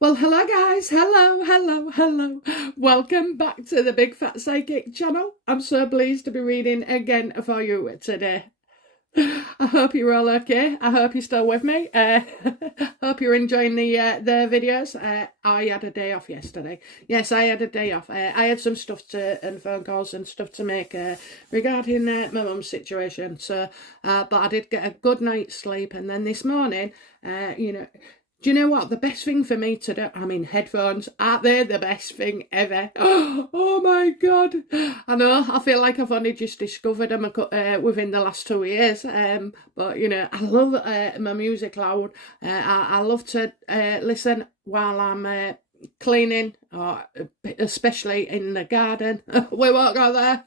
Well, hello guys, hello. Welcome back to the Big Fat Psychic channel. I'm so pleased to be reading again for you today. I hope you're all okay. I hope you're still with me. Hope you're enjoying the videos. I had a day off yesterday. Yes, I had a day off. I had some stuff and phone calls and stuff to make regarding my mum's situation. So, but I did get a good night's sleep, and then this morning, do you know what? The best thing for me to do, headphones, aren't they the best thing ever? Oh my God. I know, I feel like I've only just discovered them within the last 2 years. But, I love my music loud. I love to listen while I'm cleaning, or especially in the garden. We won't go there.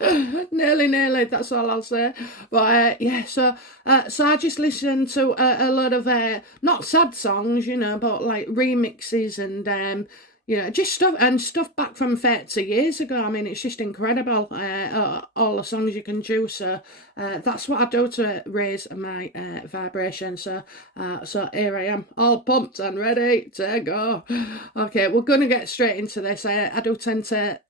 Nearly, that's all I'll say. But so I just listen to a lot of not sad songs, but like remixes and just stuff back from 30 years ago. I mean, it's just incredible, all the songs you can choose. So that's what I do to raise my vibration. So here I am, all pumped and ready to go. Okay, we're going to get straight into this. I do tend to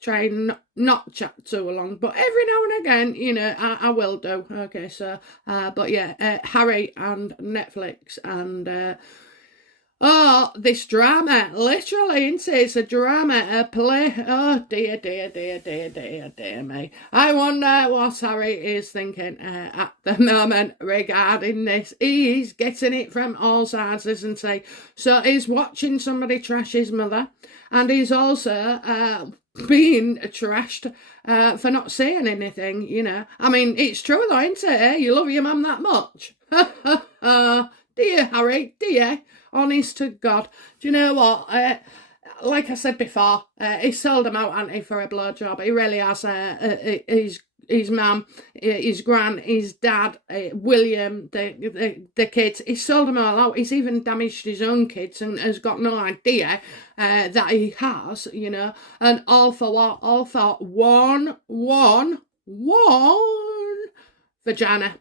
try and not chat too long, but every now and again, I will do. Okay, so, but yeah, Harry and Netflix and... oh, this drama, literally, isn't it? It's a drama, a play. Oh, dear me. I wonder what Harry is thinking at the moment regarding this. He's getting it from all sides, isn't he? So he's watching somebody trash his mother, and he's also being trashed for not saying anything, I mean, it's true though, isn't it? You love your mum that much. Dear Harry, dear. Honest to God. Do you know what? Like I said before, he sold him out, hasn't he, for a blowjob. He really has. His mum, his gran, his dad, William, the kids. He sold them all out. He's even damaged his own kids and has got no idea that he has, And all for what? All for one vagina.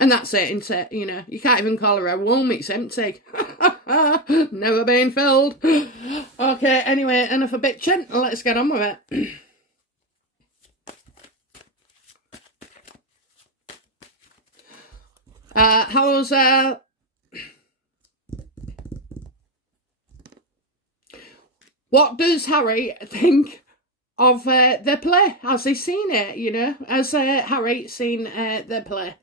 And that's it, isn't it? You can't even call her a womb, it's empty. Never been filled. Okay, anyway, enough of bitching. Let's get on with it. What does Harry think of the play? Has he seen it, Has Harry seen the play?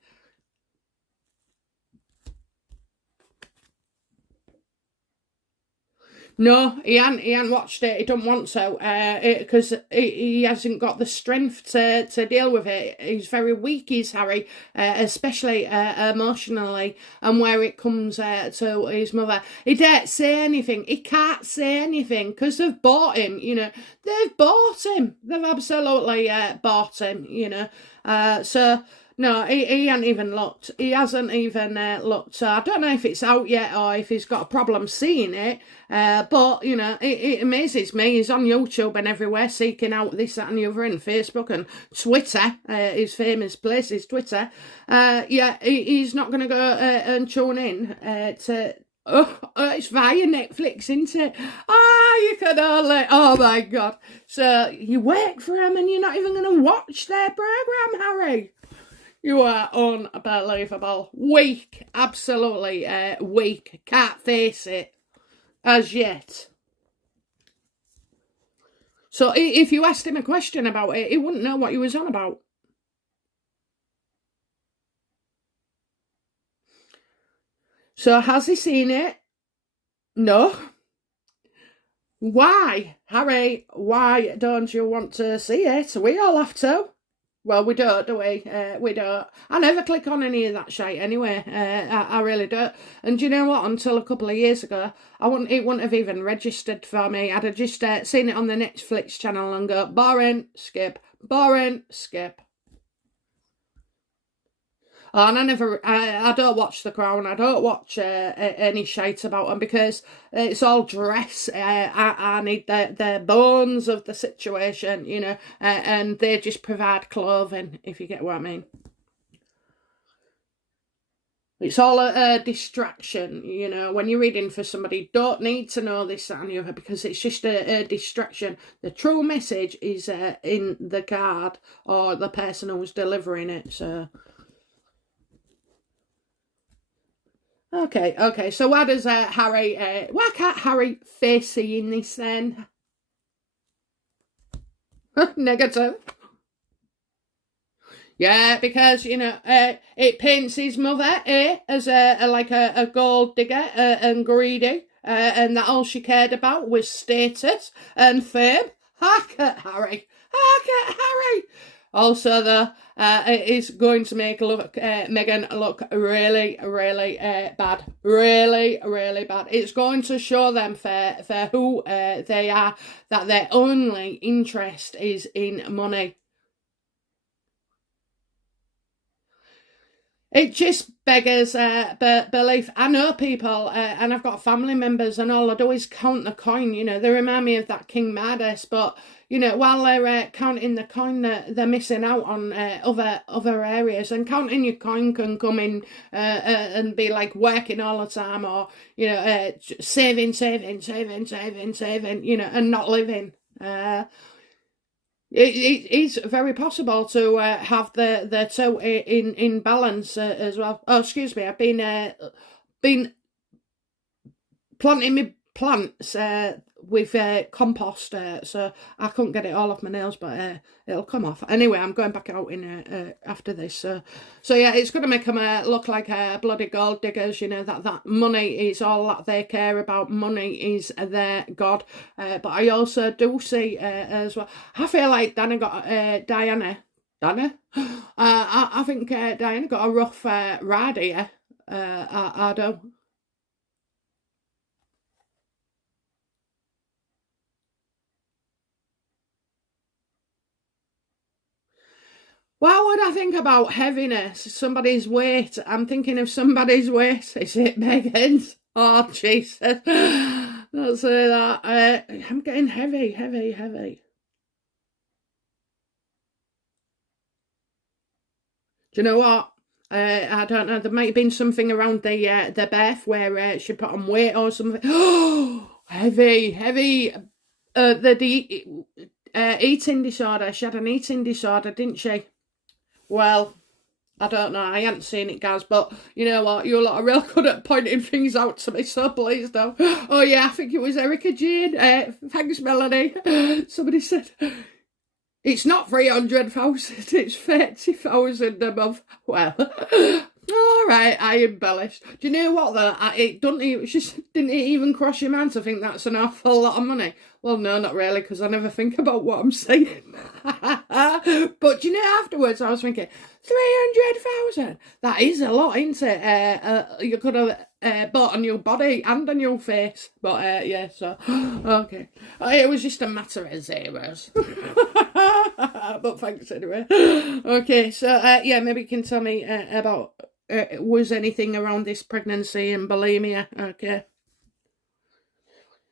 No, he hadn't watched it. He don't want to, because he hasn't got the strength to deal with it. He's very weak, is Harry, especially emotionally, and where it comes to his mother. He daren't say anything. He can't say anything because they've bought him. They've bought him. They've absolutely bought him. So. No, he hasn't even looked. He hasn't even looked. So I don't know if it's out yet or if he's got a problem seeing it. But, it amazes me. He's on YouTube and everywhere seeking out this, that and the other, and Facebook and Twitter. His famous place is Twitter. He's not going to go and tune in to... Oh, it's via Netflix, isn't it? You can only... Oh, my God. So you work for him and you're not even going to watch their programme, Harry. You are unbelievable. Weak. Absolutely weak. Can't face it. As yet. So if you asked him a question about it, he wouldn't know what you was on about. So has he seen it? No. Why? Harry, why don't you want to see it? We all have to. Well, we don't, do we? We don't. I never click on any of that shit anyway. I really don't. And do you know what? Until a couple of years ago, it wouldn't have even registered for me. I'd have just seen it on the Netflix channel and go, boring, skip, boring, skip. Oh, and I don't watch The Crown. I don't watch any shite about them because it's all dress. I need the bones of the situation, and they just provide clothing, if you get what I mean. It's all a distraction, you know. When you're reading for somebody, you don't need to know this, that and the other, because it's just a distraction. The true message is in the card or the person who's delivering it. So, okay. So why does Harry? Why can't Harry face seeing this then? Negative. Yeah, because, you know, it paints his mother as a gold digger and greedy, and that all she cared about was status and fame. Hark at Harry! Hark at Harry! Also, though, it is going to make Meghan look really, really bad. Really, really bad. It's going to show them for who they are, that their only interest is in money. It just beggars belief. I know people, and I've got family members, and all I do is count the coin. You know, they remind me of that King Midas, but you know, while they're counting the coin, they're missing out on other areas. And counting your coin can come in and be like working all the time, or you know, saving, you know, and not living. It's very possible to have the two in balance as well. Oh, excuse me, I've been planting my plants with compost, so I couldn't get it all off my nails, but it'll come off. Anyway, I'm going back out in after this. So yeah, it's going to make them look like bloody gold diggers, you know, that money is all that they care about. Money is their god. But I also do see as well, I feel like Diana. I think Diana got a rough ride here. I do. What would I think about heaviness? Somebody's weight. I'm thinking of somebody's weight. Is it Meghan's? Oh, Jesus. Don't say that. I'm getting heavy. Do you know what? I don't know. There might have been something around the birth where she put on weight or something. Oh, heavy. The eating disorder. She had an eating disorder, didn't she? Well, I don't know. I hadn't seen it, guys, but you know what? You lot are real good at pointing things out to me, so please don't. Oh, yeah, I think it was Erica Jane. Thanks, Melanie. Somebody said, it's not 300,000, it's 30,000 a month. Well, all right, I embellished. Do you know what, though? Didn't even cross your mind to think that's an awful lot of money? Well, no, not really, because I never think about what I'm saying. But you know, afterwards I was thinking, 300,000? That is a lot, isn't it? You could have bought a new body and a new face. But yeah, so, okay. It was just a matter of zeros. But thanks anyway. Okay, so yeah, maybe you can tell me about, was anything around this pregnancy and bulimia? Okay.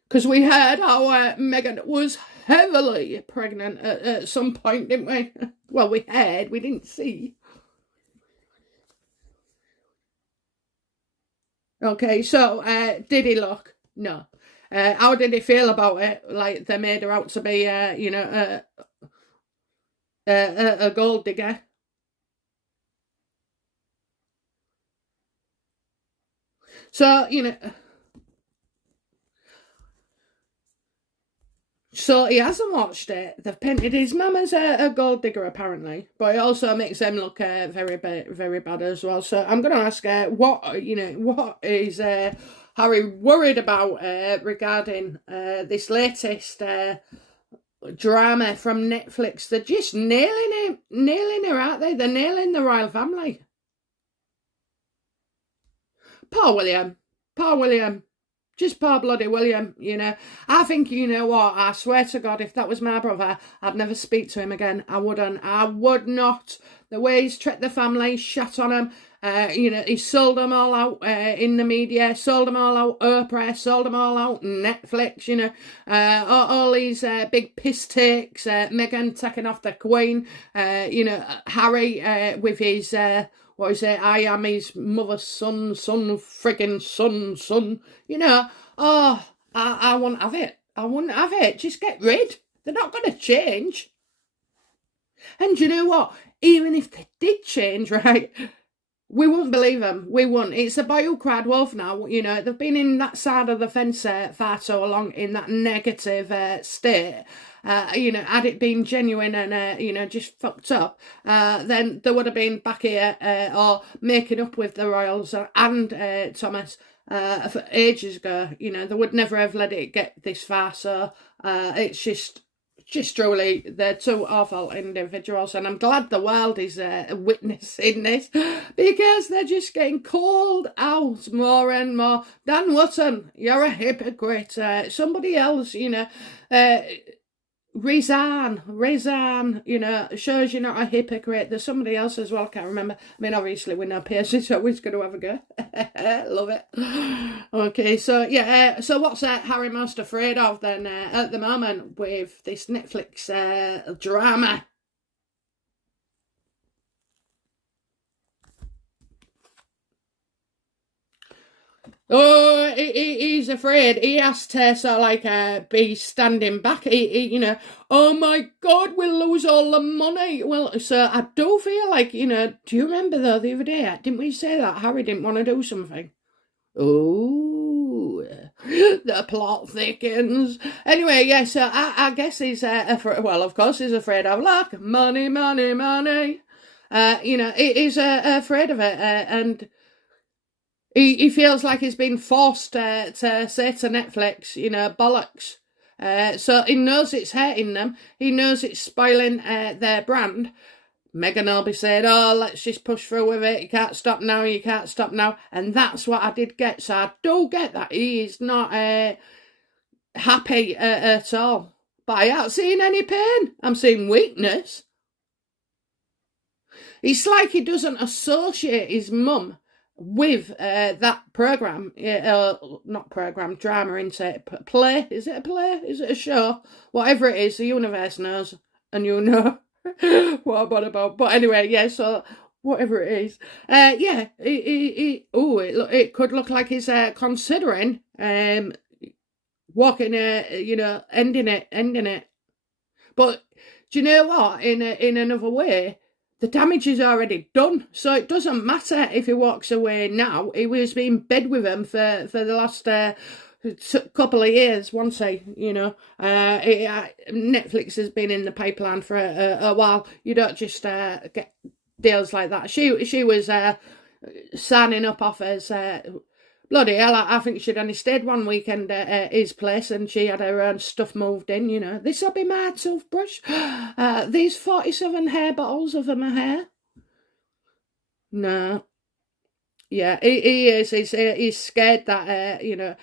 Because we heard how Meghan was heavily pregnant at some point, didn't we? Well, we heard, we didn't see. Okay, so did he look? No. How did he feel about it? Like they made her out to be, you know, a gold digger? So, you know... So he hasn't watched it. They've painted his mum as a gold digger, apparently, but it also makes them look very bad as well. So I'm going to ask what is Harry worried about regarding this latest drama from Netflix? They're just nailing her, aren't they? They're nailing the royal family. Poor William. Just poor bloody William, you know. I think, you know what, I swear to God, if that was my brother, I'd never speak to him again. I would not. The way he's treated the family, shat on them, you know, he sold them all out in the media, sold them all out Oprah, sold them all out Netflix, you know. All these big piss takes, Meghan taking off the Queen, you know, Harry with his what is it? I am his mother's son, friggin' son. You know, oh, I wouldn't have it. I wouldn't have it. Just get rid. They're not going to change. And you know what? Even if they did change, right, we wouldn't believe them. We wouldn't. It's a boy who cried wolf now. You know, they've been in that side of the fence far so long, in that negative state. You know, had it been genuine and, you know, just fucked up, then they would have been back here or making up with the royals and Thomas for ages ago. You know, they would never have let it get this far. So it's just truly, they're two awful individuals, and I'm glad the world is witnessing this, because they're just getting called out more and more. Dan Wootton, you're a hypocrite. Somebody else, you know, resign, you know, shows you're not a hypocrite. There's somebody else as well, I can't remember. I mean, obviously we know Piercy's always going to have a go. Love it. Okay, so yeah, so what's Harry most afraid of then at the moment with this Netflix drama? Oh, he's afraid. He has to sort of like be standing back. You know, oh my God, we'll lose all the money. Well, so I do feel like, you know, do you remember though the other day, didn't we say that Harry didn't want to do something? Oh, the plot thickens. Anyway, yeah, so I guess he's afraid. Well, of course he's afraid of luck. Money. You know, he's afraid of it, and he feels like he's been forced to say to Netflix, you know, bollocks. So he knows it's hurting them. He knows it's spoiling their brand. Meghan will be saying, oh, let's just push through with it. You can't stop now. And that's what I did get. So I do get that. He is not happy at all. But I haven't seen any pain. I'm seeing weakness. It's like he doesn't associate his mum with that programme, not programme, drama, into it. Play? Is it a play? Is it a show? Whatever it is, the universe knows, and you know what I'm on about. But anyway, yeah, so whatever it is, yeah, it could look like he's considering walking, you know, ending it. But do you know what? In another way, the damage is already done, so it doesn't matter if he walks away now. He was in bed with them for the last couple of years, won't he? You know, Netflix has been in the pipeline for a while. You don't just get deals like that. She was signing up offers. Bloody hell, I think she'd only stayed one weekend at his place, and she had her own stuff moved in, you know. This'll be my toothbrush. These 47 hair bottles of my hair. No. Yeah, he is. He's scared that, you know,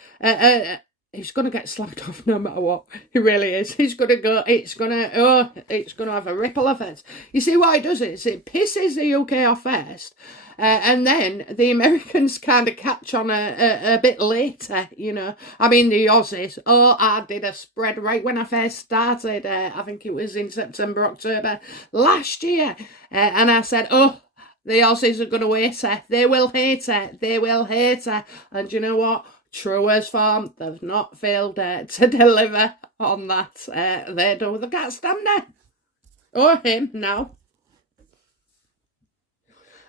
he's going to get slagged off no matter what. He really is. He's going to go, it's going to have a ripple effect. You see what it does is, it pisses the UK off first, and then the Americans kind of catch on a bit later, you know. I mean, the Aussies. Oh, I did a spread right when I first started. I think it was in September, October last year. And I said, oh, the Aussies are going to hate her. They will hate her. And you know what? True as form, they've not failed to deliver on that. They do. They can't stand her. Or him now.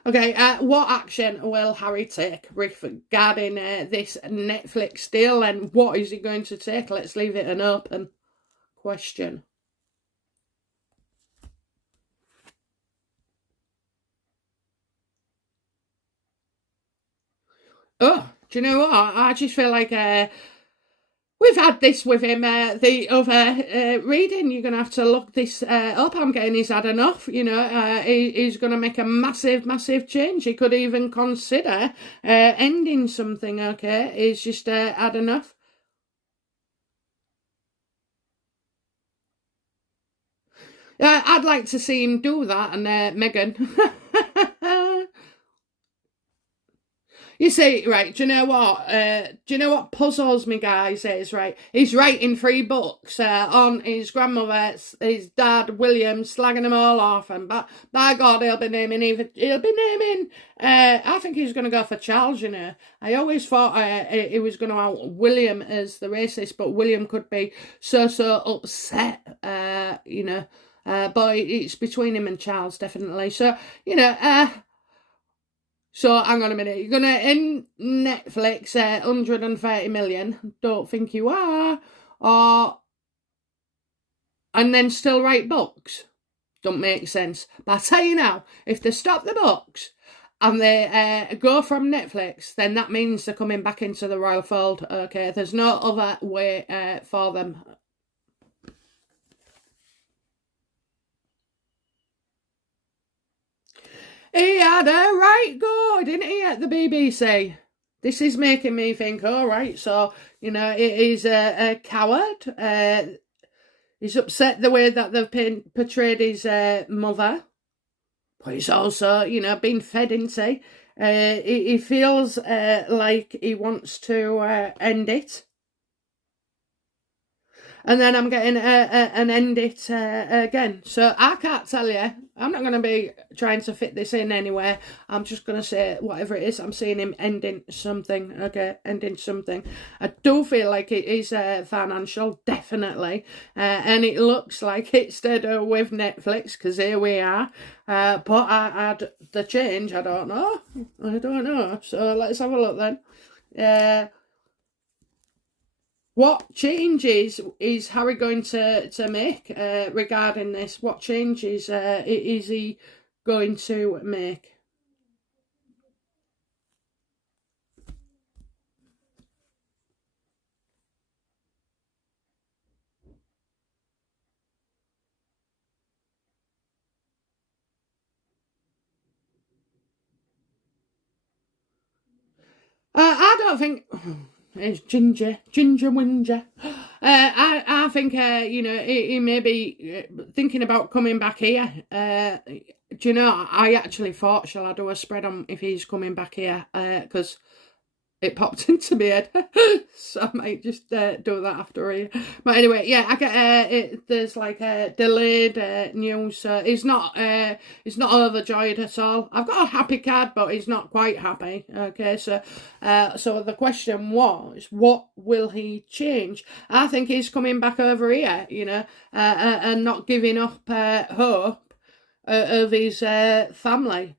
Okay, what action will Harry take regarding this Netflix deal, and what is he going to take? Let's leave it an open question. Oh, do you know what? I just feel like we've had this with him, the other reading. You're going to have to look this up. I'm getting he's had enough, you know. He's going to make a massive change. He could even consider ending something, okay? He's just had enough. I'd like to see him do that, and Meghan. You see, right, do you know what puzzles me, guys, is, right? He's writing 3 books on his grandmother, his dad, William, slagging them all off, and by God, I think he's going to go for Charles, you know. I always thought he was going to out William as the racist, but William could be so upset, you know. But it's between him and Charles, definitely. So, you know, so, hang on a minute. You're going to end Netflix 130 million. Don't think you are. And then still write books. Don't make sense. But I tell you now, if they stop the books and they go from Netflix, then that means they're coming back into the royal fold. Okay, there's no other way for them. He had a right go, didn't he, at the BBC? This is making me think, all right, so, you know, he's a coward. He's upset the way that they've portrayed his mother. But he's also, you know, been fed, isn't he? He feels like he wants to end it. And then I'm getting an end it again. So I can't tell you. I'm not going to be trying to fit this in anywhere. I'm just going to say whatever it is. I'm seeing him ending something. Okay, ending something. I do feel like it is financial, definitely. And it looks like it's to do with Netflix, because here we are. But I'd the change, I don't know. So let's have a look then. What changes is Harry going to make regarding this? What changes is he going to make? I don't think... It's Ginger Winger. I think, you know, he may be thinking about coming back here. Do you know, I actually thought, shall I do a spread on if he's coming back here? Because it popped into my head. So I might just do that after here. But anyway, yeah, I get there's like delayed news. So he's not overjoyed at all. I've got a happy card, but he's not quite happy. Okay, so the question was, what will he change? I think he's coming back over here, you know, and not giving up hope of his family.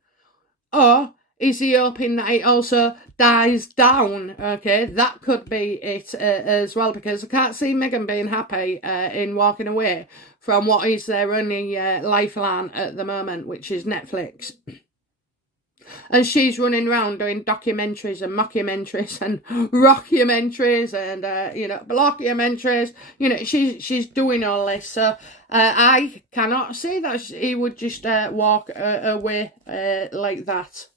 Or is he hoping that it also dies down? Okay, that could be it as well, because I can't see Meghan being happy in walking away from what is their only lifeline at the moment, which is Netflix. And she's running around doing documentaries and mockumentaries and rockumentaries and, you know, blockumentaries. You know, she's doing all this. So I cannot see that he would just walk away like that.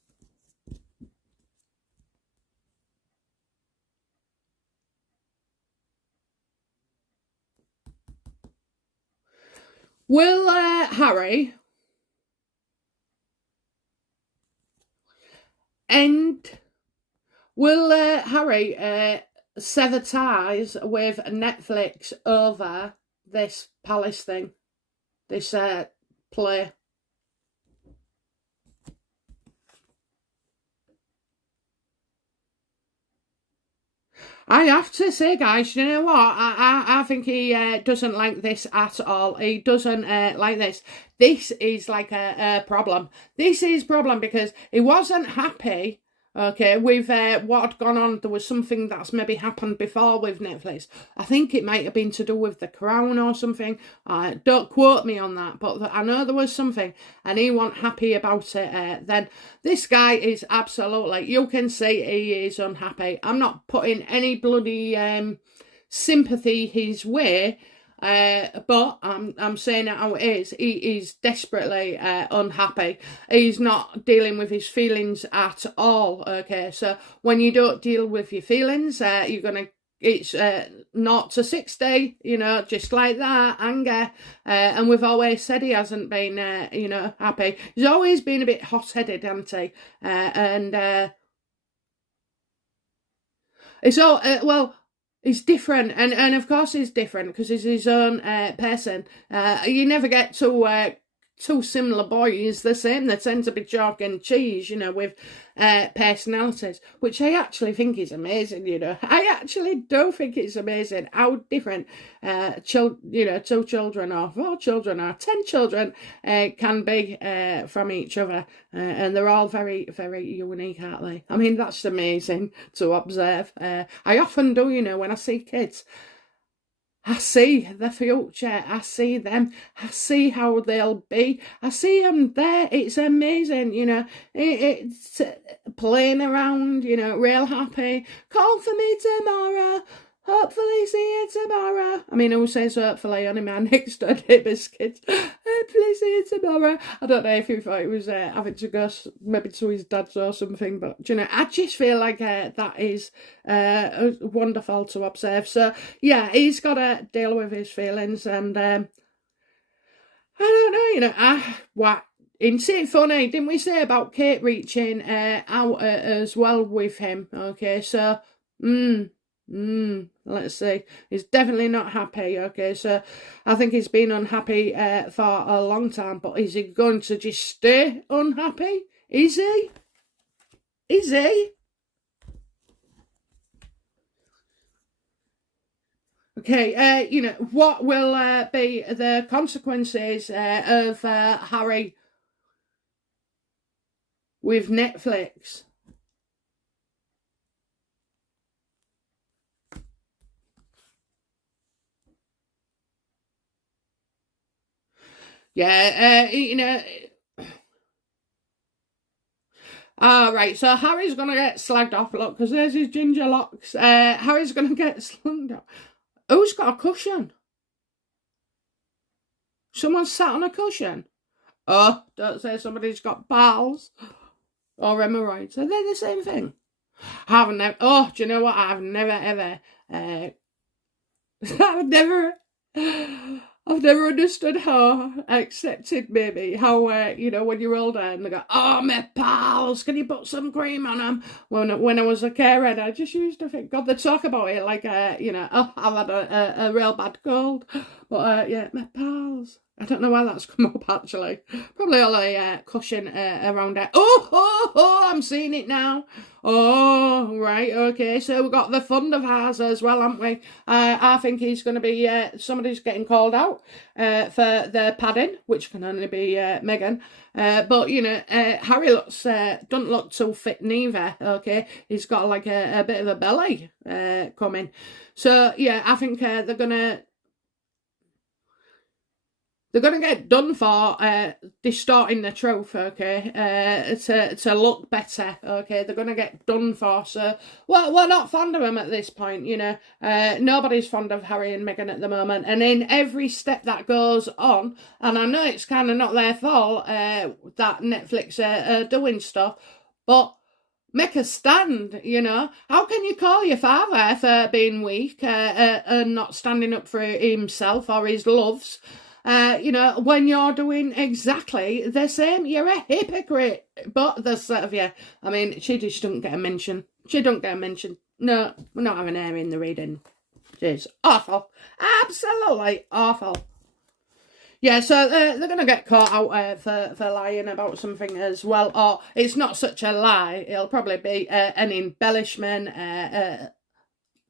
Will Harry sever ties with Netflix over this palace thing, this play? I have to say, guys, you know what? I think he doesn't like this at all. He doesn't like this. This is like a problem. This is a problem because he wasn't happy, okay, with what had gone on. There was something that's maybe happened before with Netflix. I think it might have been to do with The Crown or something. Don't quote me on that, but I know there was something, and he wasn't happy about it. Then this guy is absolutely, you can see he is unhappy. I'm not putting any bloody sympathy his way. But I'm saying it how it is. He is desperately unhappy. He's not dealing with his feelings at all. Okay, so when you don't deal with your feelings, you're gonna. It's 0 to 60, you know, just like that, anger. And we've always said he hasn't been, you know, happy. He's always been a bit hot-headed, hasn't he? And It's all, well, he's different, and of course he's different because he's his own person. You never get two similar boys the same. They tend to be chalk and cheese, with personalities, which I actually think is amazing. I actually do think it's amazing how different two children or 4 children or 10 children can be from each other, and they're all very, very unique, aren't they? I mean, that's amazing to observe. I often do, when I see kids. I see the future. I see them. I see how they'll be. I see them there. It's amazing, It's playing around, real happy. Call for me tomorrow. Hopefully see you tomorrow. I mean, who says hopefully? Only my next door neighbour's kids. Hopefully see you tomorrow. I don't know if he thought he was having to go maybe to his dad's or something, but, I just feel like that is wonderful to observe. So, yeah, he's got to deal with his feelings, and I don't know, what. Isn't it funny? Didn't we say about Kate reaching out as well with him? Okay, so, let's see. He's definitely not happy. Okay, so I think he's been unhappy for a long time, but is he going to just stay unhappy? Is he? Is he? Okay, what will be the consequences of Harry with Netflix? Yeah, right, so Harry's going to get slagged off, look, because there's his ginger locks. Harry's going to get slugged off. Who's got a cushion? Someone sat on a cushion? Oh, don't say somebody's got pals or hemorrhoids. Are they the same thing? I've never, do you know what? I've never ever, I've never understood how, accepted maybe, how, when you're older and they go, oh, my pals, can you put some cream on them? When I was a carer, I just used to think, God, they talk about it like, oh, I've had a real bad cold. But, yeah, my pals. I don't know why that's come up, actually. Probably all a cushion around it. Oh, I'm seeing it now. Oh, right, okay. So we've got the fund of ours as well, haven't we? I think he's going to be, somebody's getting called out for their padding, which can only be Meghan. But, Harry doesn't look too fit neither, okay? He's got like a bit of a belly coming. So, yeah, I think they're going to get done for distorting the truth, okay, to look better, okay. They're going to get done for. So, well, we're not fond of them at this point, Nobody's fond of Harry and Meghan at the moment. And in every step that goes on, and I know it's kind of not their fault that Netflix are doing stuff, but make a stand, How can you call your father for being weak and not standing up for himself or his loves? When you're doing exactly the same, you're a hypocrite. But the set of you, I mean, she just don't get a mention. She don't get a mention. No, we're not having her in the reading. She's awful. Absolutely awful. Yeah, so they're going to get caught out for lying about something as well. Or it's not such a lie. It'll probably be an embellishment, an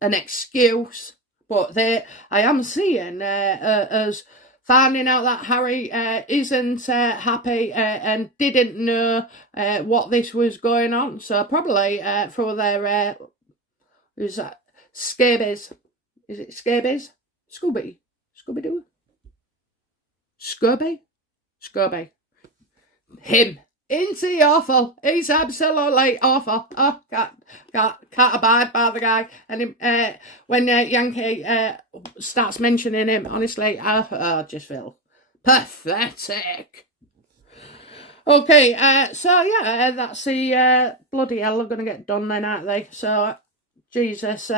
excuse. But I am seeing as finding out that Harry isn't happy and didn't know what this was going on. So probably through their, who's that? Scabies. Is it scabies? Scooby-Doo? Scooby? Him. Isn't he awful? He's absolutely awful. Oh, can't abide by the guy. And when Yankee starts mentioning him, honestly, I just feel pathetic. Okay, so yeah, that's the bloody hell are going to get done then, aren't they? So, Jesus,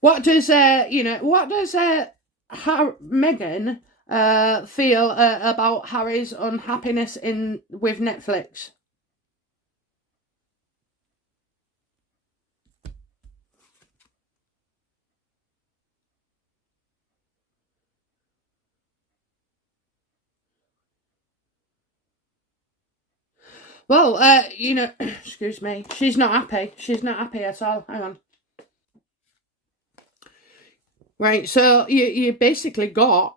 what does Meghan feel about Harry's unhappiness with Netflix? Well, excuse me. She's not happy. She's not happy at all. Hang on. Right, so you basically got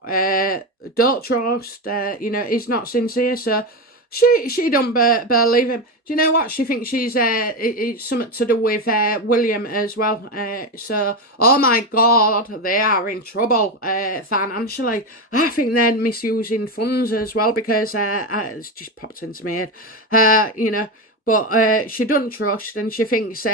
don't trust. He's not sincere. So she don't believe him. Do you know what? She thinks it's something to do with William as well. So oh my God, they are in trouble financially. I think they're misusing funds as well because it's just popped into my head. But she doesn't trust, and she thinks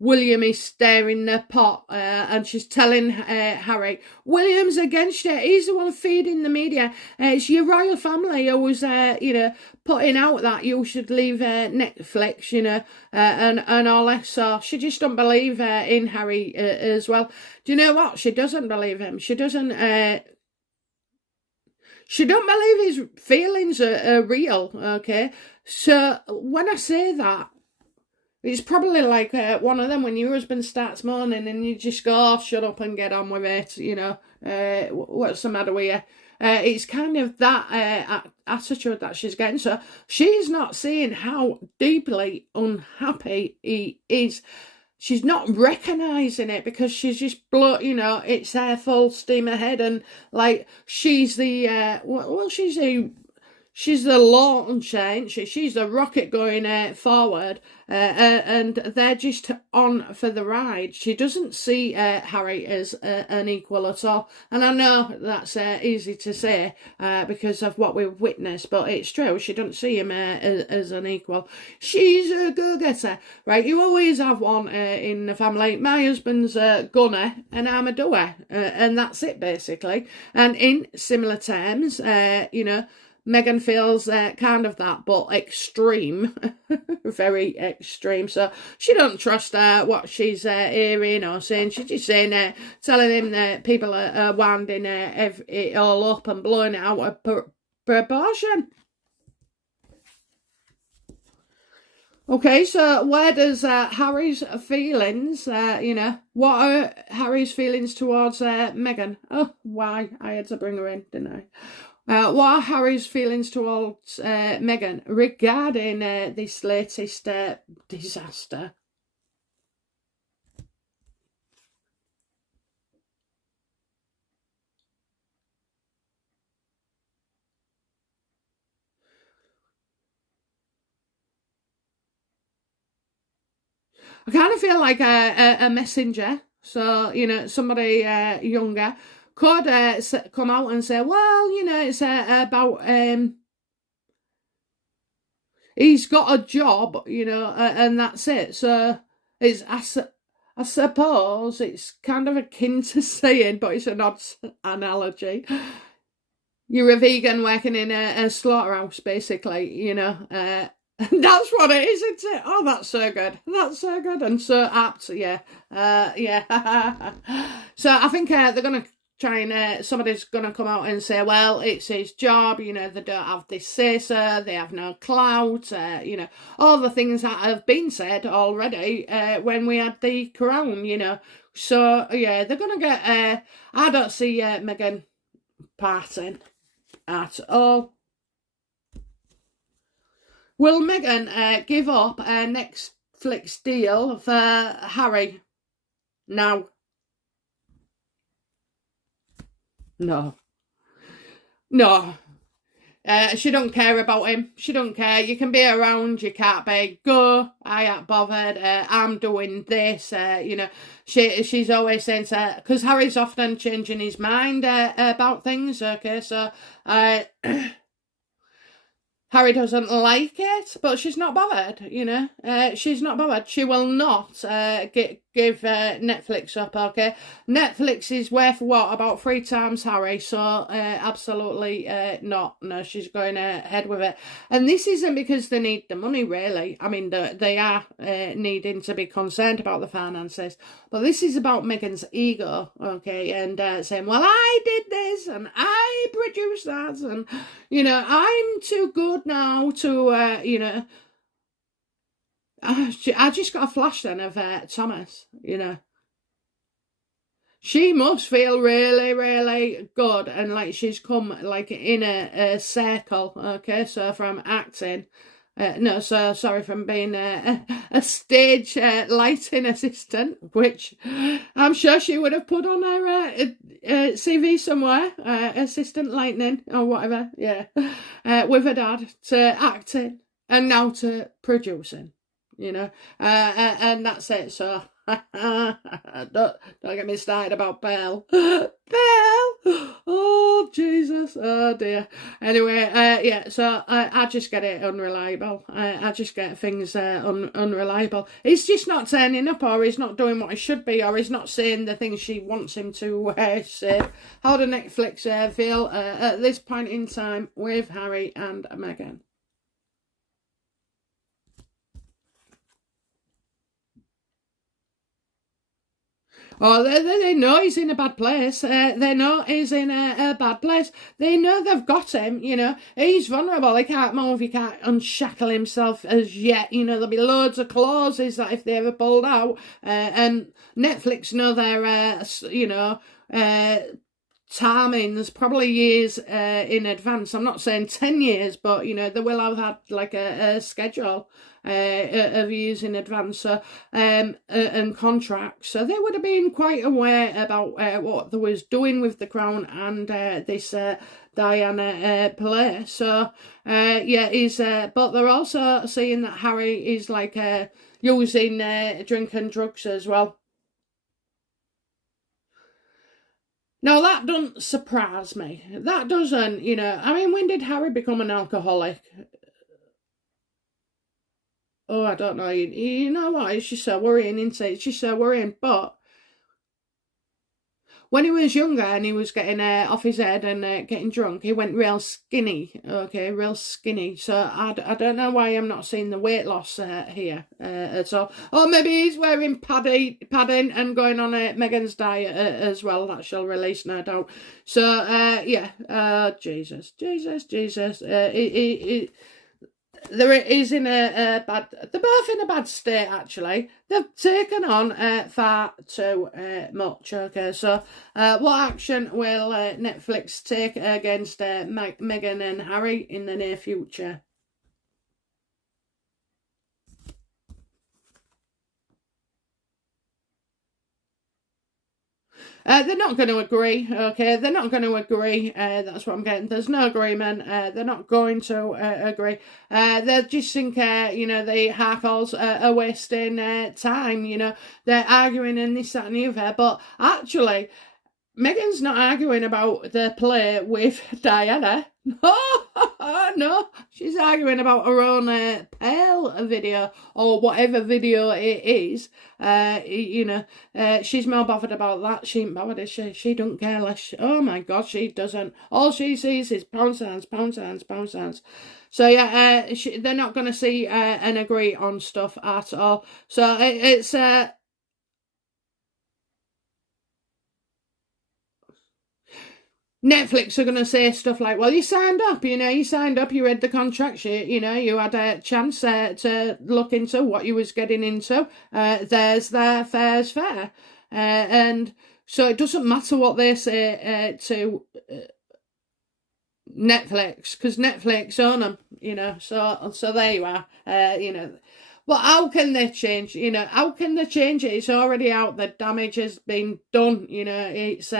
William is stirring the pot, and she's telling Harry, William's against it. He's the one feeding the media. It's your royal family who was, putting out that you should leave Netflix, and all that. So she just don't believe in Harry as well. Do you know what? She doesn't believe him. She don't believe his feelings are real, okay? So when I say that, it's probably like one of them when your husband starts moaning and you just go, oh, shut up and get on with it, what's the matter with you? It's kind of that attitude that she's getting. So she's not seeing how deeply unhappy he is. She's not recognising it because she's just it's her full steam ahead, and like she's the she's the launch, ain't she? She's the rocket going forward, and they're just on for the ride. She doesn't see Harry as an equal at all. And I know that's easy to say because of what we've witnessed, but it's true. She doesn't see him as an equal. She's a go-getter, right? You always have one in the family. My husband's a gunner and I'm a doer, and that's it basically. And in similar terms, Meghan feels kind of that, but extreme, very extreme. So she don't trust what she's hearing or saying. She's just saying, telling him that people are winding it all up and blowing it out of proportion. Okay, so where does Harry's feelings, what are Harry's feelings towards Meghan? Oh, why? I had to bring her in, didn't I? What are Harry's feelings towards Meghan regarding this latest disaster? I kind of feel like a messenger. So, somebody younger could come out and say, well, it's about he's got a job, and that's it. So it's I suppose it's kind of akin to saying, but it's an odd analogy. You're a vegan working in a slaughterhouse, basically, That's what it is, isn't it? Oh, that's so good. That's so good and so apt, yeah. Yeah. So I think they're going to try and somebody's going to come out and say, well, it's his job, they don't have this say-so, they have no clout, all the things that have been said already when we had the crown, So, yeah, they're going to get, I don't see Meghan parting at all. Will Meghan give up a Netflix deal for Harry? No. No. No. She don't care about him. She don't care. You can be around, you can't be. Go. I ain't bothered. I'm doing this. She's always saying, because Harry's often changing his mind about things. Okay, so Harry doesn't like it, but she's not bothered, she's not bothered. She will not give Netflix up, okay? Netflix is worth what, about 3 times Harry, so absolutely not. No, she's going ahead with it. And this isn't because they need the money, really. I mean, they are needing to be concerned about the finances, but this is about Meghan's ego, okay? And saying, well, I did this and I produced that, and, you know, I'm too good now to, you know, I just got a flash then of Thomas, you know. She must feel really, really good, and like she's come like in a circle, okay, so from acting, no, so sorry, from being a stage lighting assistant, which I'm sure she would have put on her CV somewhere, assistant lighting or whatever, yeah, with her dad, to acting, and now to producing. You know, and that's it. So don't get me started about Belle. Belle, oh Jesus, oh dear. Anyway, yeah. So I just get it unreliable. I just get things unreliable. He's just not turning up, or he's not doing what he should be, or he's not saying the things she wants him to say. How do Netflix feel at this point in time with Harry and Meghan? Oh, they know he's in a bad place. They know he's in a bad place. They know they've got him, you know. He's vulnerable. He can't move. He can't unshackle himself as yet. You know, there'll be loads of clauses that if they ever pulled out. And Netflix know their, you know, timings probably years in advance. I'm not saying 10 years, but, you know, they will have had like a schedule of years in advance, so and contracts, so they would have been quite aware about what they was doing with the crown and this Diana play. So yeah, he's but they're also seeing that Harry is like using drink and drugs as well. Now, that doesn't surprise me. That doesn't, you know, I mean, when did Harry become an alcoholic? Oh, I don't know. You know what? It's just so worrying, isn't it? It's just so worrying. But when he was younger and he was getting off his head and getting drunk, he went real skinny. Okay, real skinny. So I don't know why I'm not seeing the weight loss here at all. Or maybe he's wearing padding and going on Meghan's diet as well. That she'll release, no doubt. So yeah. Jesus. There is in a bad. They're both in a bad state. Actually, they've taken on far too much. Okay, so what action will Netflix take against Meghan and Harry in the near future? They're not going to agree, okay? They're not going to agree. That's what I'm getting. There's no agreement. They're not going to agree. They just think, you know, the Harkles are wasting time, you know. They're arguing and this, that and the other. But actually, Meghan's not arguing about the play with Diana. No, she's arguing about her own Pale video or whatever video it is. You know, she's more bothered about that. She ain't bothered, is she? She don't care less. Oh my God, she doesn't. All she sees is pound signs. So yeah, they're not going to see and agree on stuff at all. So it's Netflix are going to say stuff like, well, you signed up, you read the contract, you know, you had a chance to look into what you was getting into. There's their fair's fair. And so it doesn't matter what they say to Netflix, because Netflix own them, you know, so there you are, you know. Well, how can they change? You know, how can they change it? It's already out. The damage has been done. You know, it's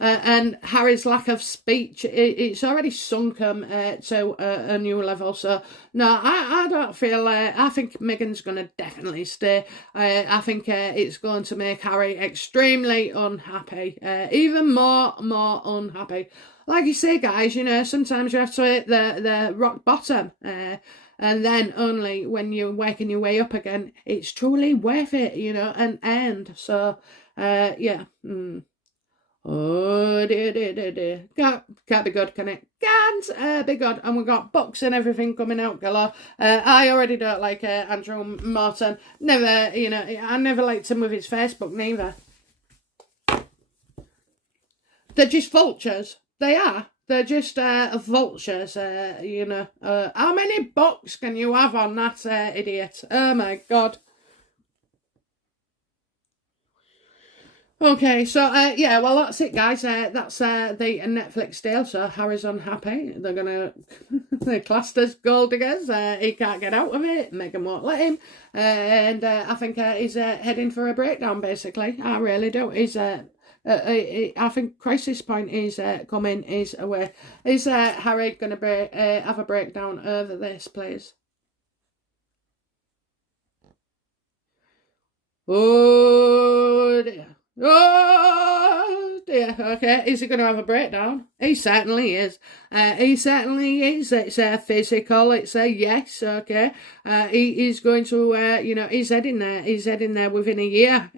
and Harry's lack of speech, it's already sunk him to a new level. So no, I don't feel. I think Meghan's going to definitely stay. I think it's going to make Harry extremely unhappy, even more unhappy. Like you say, guys, you know, sometimes you have to hit the rock bottom. And then only when you're working your way up again, it's truly worth it, you know, and end. So, yeah. Oh, dear. Can't be good, can it? Can't be good. And we've got books and everything coming out galore. I already don't like Andrew Morton. Never, you know, I never liked him with his Facebook neither. They're just vultures. They are. They're just vultures, you know. How many books can you have on that idiot? Oh, my God. Okay, so, yeah, well, that's it, guys. That's the Netflix deal. So Harry's unhappy. They're going to... they're classed as gold diggers. He can't get out of it. Meghan won't let him. And I think he's heading for a breakdown, basically. I really do. He's... I think crisis point is coming his way. Is Harry going to have a breakdown over this, please? Oh dear. Oh dear. Okay, is he going to have a breakdown? He certainly is. He certainly is. It's a physical. It's a yes. Okay. He is going to. You know, he's heading there. He's heading there within a year,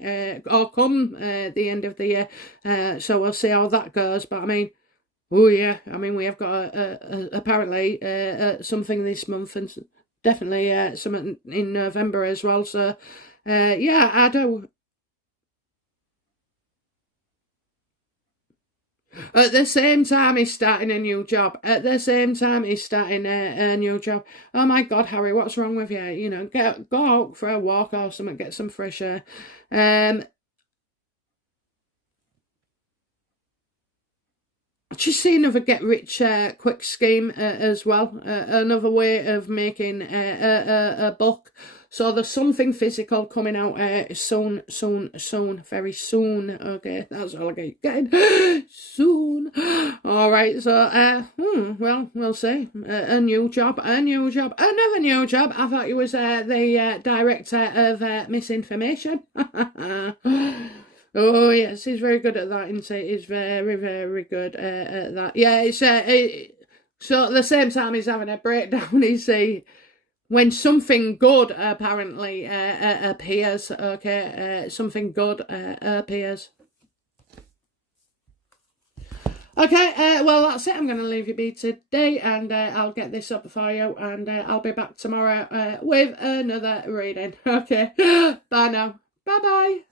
or come the end of the year. So we'll see how that goes. But I mean, oh yeah. I mean, we have got apparently something this month, and definitely something in November as well. So. Yeah, I do. At the same time, he's starting a new job. At the same time, he's starting a new job. Oh my God, Harry, what's wrong with you? You know, go out for a walk or something, get some fresh air. Just see another get rich quick scheme as well. Another way of making a buck. So there's something physical coming out soon, very soon. Okay, that's all I keep getting. Soon. All right, so, well, we'll see. A new job, another new job. I thought he was the director of misinformation. Oh, yes, he's very good at that, isn't he? He's very, very good at that. Yeah, it's so at the same time he's having a breakdown, when something good apparently appears, okay, something good appears. Okay, well, that's it. I'm going to leave you be today, and I'll get this up for you, and I'll be back tomorrow with another reading. Okay, bye now. Bye-bye.